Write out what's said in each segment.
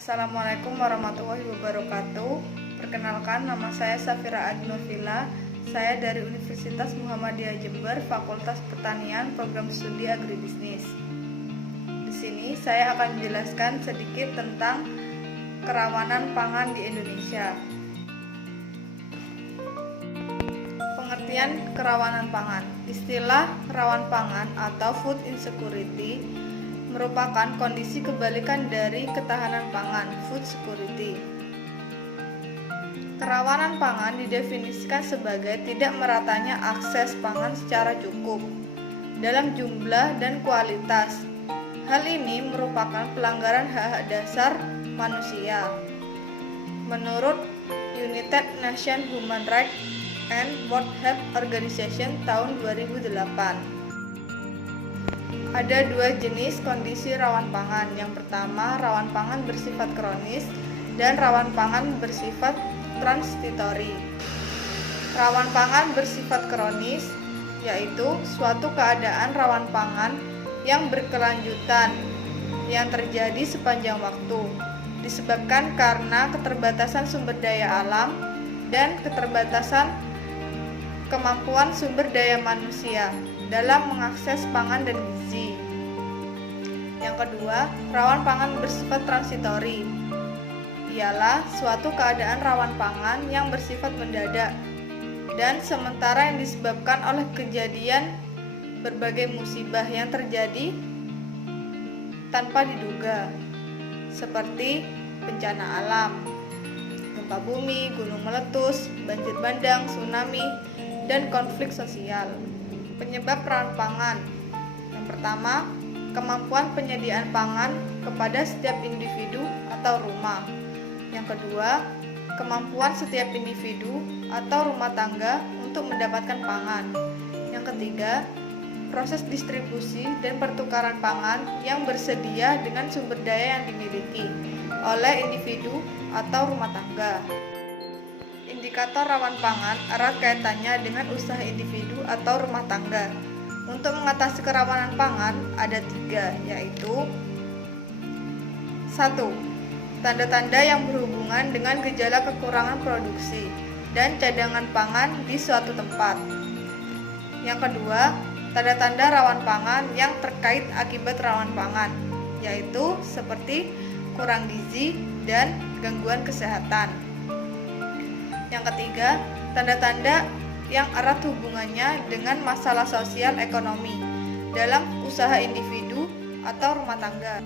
Assalamualaikum warahmatullahi wabarakatuh. Perkenalkan, nama saya Safira Adnovila. Saya dari Universitas Muhammadiyah Jember, Fakultas Pertanian, Program Studi Agribisnis. Di sini saya akan menjelaskan sedikit tentang kerawanan pangan di Indonesia. Pengertian kerawanan pangan. Istilah rawan pangan atau food insecurity merupakan kondisi kebalikan dari ketahanan pangan, food security. Kerawanan pangan didefinisikan sebagai tidak meratanya akses pangan secara cukup dalam jumlah dan kualitas. Hal ini merupakan pelanggaran hak-hak dasar manusia. Menurut United Nations Human Rights and World Health Organization tahun 2008. Ada dua jenis kondisi rawan pangan. Yang pertama, rawan pangan bersifat kronis dan rawan pangan bersifat transitori. Rawan pangan bersifat kronis yaitu suatu keadaan rawan pangan yang berkelanjutan yang terjadi sepanjang waktu disebabkan karena keterbatasan sumber daya alam dan keterbatasan kemampuan sumber daya manusia dalam mengakses pangan dan gizi. Yang kedua, rawan pangan bersifat transitori. Ialah suatu keadaan rawan pangan yang bersifat mendadak dan sementara yang disebabkan oleh kejadian berbagai musibah yang terjadi tanpa diduga, seperti bencana alam, gempa bumi, gunung meletus, banjir bandang, tsunami, dan konflik sosial. Penyebab rawan pangan. Yang pertama, kemampuan penyediaan pangan kepada setiap individu atau rumah. Yang kedua, kemampuan setiap individu atau rumah tangga untuk mendapatkan pangan. Yang ketiga, proses distribusi dan pertukaran pangan yang bersedia dengan sumber daya yang dimiliki oleh individu atau rumah tangga. Indikator rawan pangan erat kaitannya dengan usaha individu atau rumah tangga. Untuk mengatasi kerawanan pangan ada 3, yaitu 1. Tanda-tanda yang berhubungan dengan gejala kekurangan produksi dan cadangan pangan di suatu tempat. Yang kedua, tanda-tanda rawan pangan yang terkait akibat rawan pangan, yaitu seperti kurang gizi dan gangguan kesehatan. Yang ketiga, tanda-tanda yang erat hubungannya dengan masalah sosial ekonomi dalam usaha individu atau rumah tangga.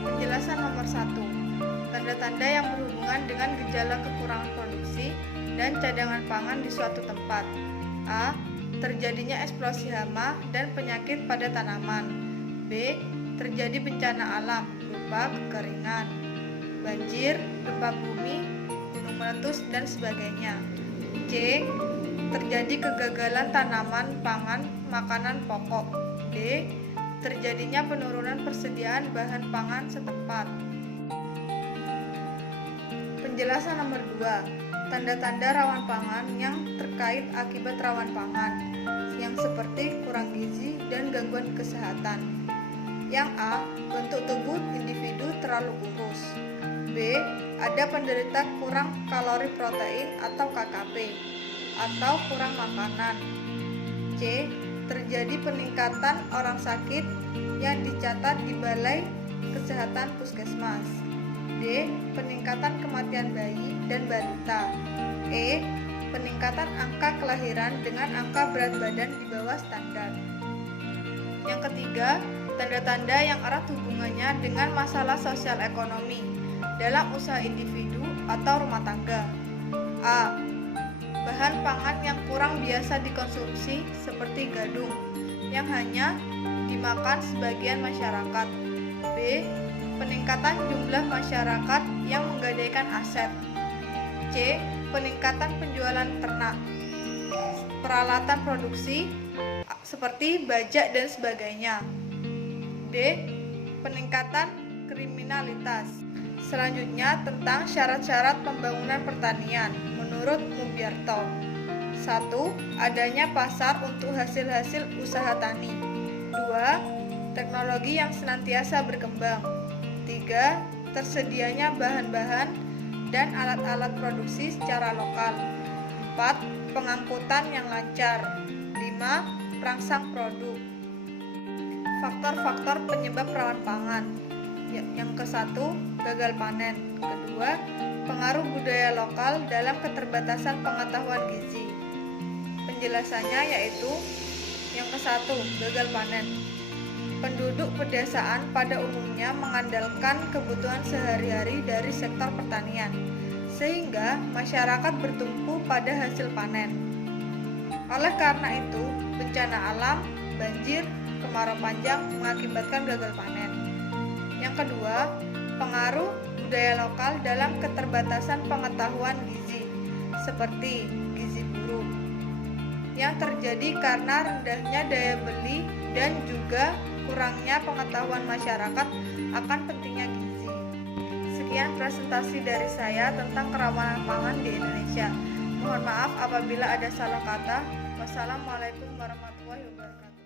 Penjelasan nomor 1. Tanda-tanda yang berhubungan dengan gejala kekurangan produksi dan cadangan pangan di suatu tempat. A. Terjadinya eksplosi hama dan penyakit pada tanaman. B. Terjadi bencana alam berupa kekeringan, banjir, gempa bumi, meletus dan sebagainya. C. Terjadi kegagalan tanaman pangan makanan pokok. D. Terjadinya penurunan persediaan bahan pangan setempat. Penjelasan nomor 2. Tanda-tanda rawan pangan yang terkait akibat rawan pangan, yang seperti kurang gizi dan gangguan kesehatan. Yang A. Bentuk tubuh individu terlalu kurus. B. Ada penderita kurang kalori protein atau KKP atau kurang makanan. C. Terjadi peningkatan orang sakit yang dicatat di Balai Kesehatan Puskesmas. D. Peningkatan kematian bayi dan balita. E. Peningkatan angka kelahiran dengan angka berat badan di bawah standar. Yang ketiga, tanda-tanda yang erat hubungannya dengan masalah sosial ekonomi dalam usaha individu atau rumah tangga. A. Bahan pangan yang kurang biasa dikonsumsi seperti gadung yang hanya dimakan sebagian masyarakat. B. Peningkatan jumlah masyarakat yang menggadaikan aset. C. Peningkatan penjualan ternak, peralatan produksi seperti bajak dan sebagainya. D. Peningkatan kriminalitas. Selanjutnya tentang syarat-syarat pembangunan pertanian menurut Mubiarto. 1. Adanya pasar untuk hasil-hasil usaha tani. 2. Teknologi yang senantiasa berkembang. 3. tersedianya bahan-bahan dan alat-alat produksi secara lokal. 4. Pengangkutan yang lancar. 5. Perangsang produk. Faktor-faktor penyebab rawan pangan. Yang ke-1, gagal panen. Kedua, pengaruh budaya lokal dalam keterbatasan pengetahuan gizi. Penjelasannya yaitu yang ke-1, gagal panen. Penduduk pedesaan pada umumnya mengandalkan kebutuhan sehari-hari dari sektor pertanian, sehingga masyarakat bertumpu pada hasil panen. Oleh karena itu, bencana alam, banjir, kemarau panjang mengakibatkan gagal panen. Yang kedua, pengaruh budaya lokal dalam keterbatasan pengetahuan gizi, seperti gizi buruk, yang terjadi karena rendahnya daya beli dan juga kurangnya pengetahuan masyarakat akan pentingnya gizi. Sekian presentasi dari saya tentang kerawanan pangan di Indonesia. Mohon maaf apabila ada salah kata. Wassalamualaikum warahmatullahi wabarakatuh.